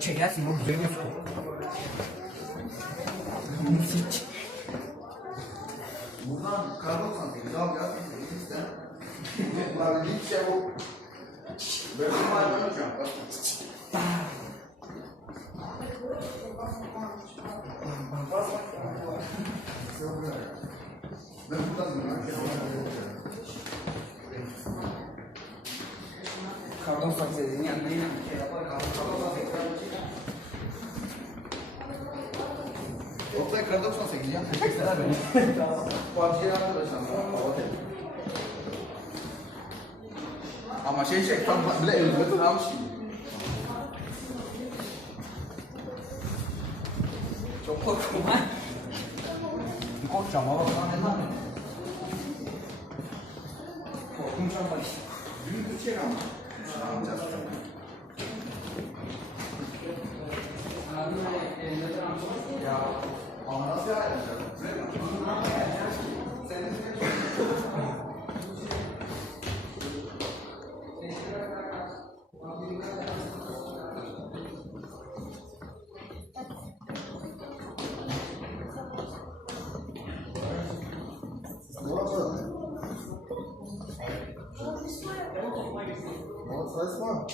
Çekersin bu güzel yapıyor. Buradan karbon santiği al gaz işte. Bunlar bir şey bu. Böyle bir malzeme hocam. Ben buradan Karbon saksezinin yanına yine şey yapar. Oktay kar 98 ya. PUBG'ye arkadaşlar. Ama şey tam bile elbette kalmış gibi. Çok korktum ha. Korkacağım ama ben Korkunç ama işte. büyük bir şey ama. Ya ama nasıl ayarlayacağız? Was weiß man?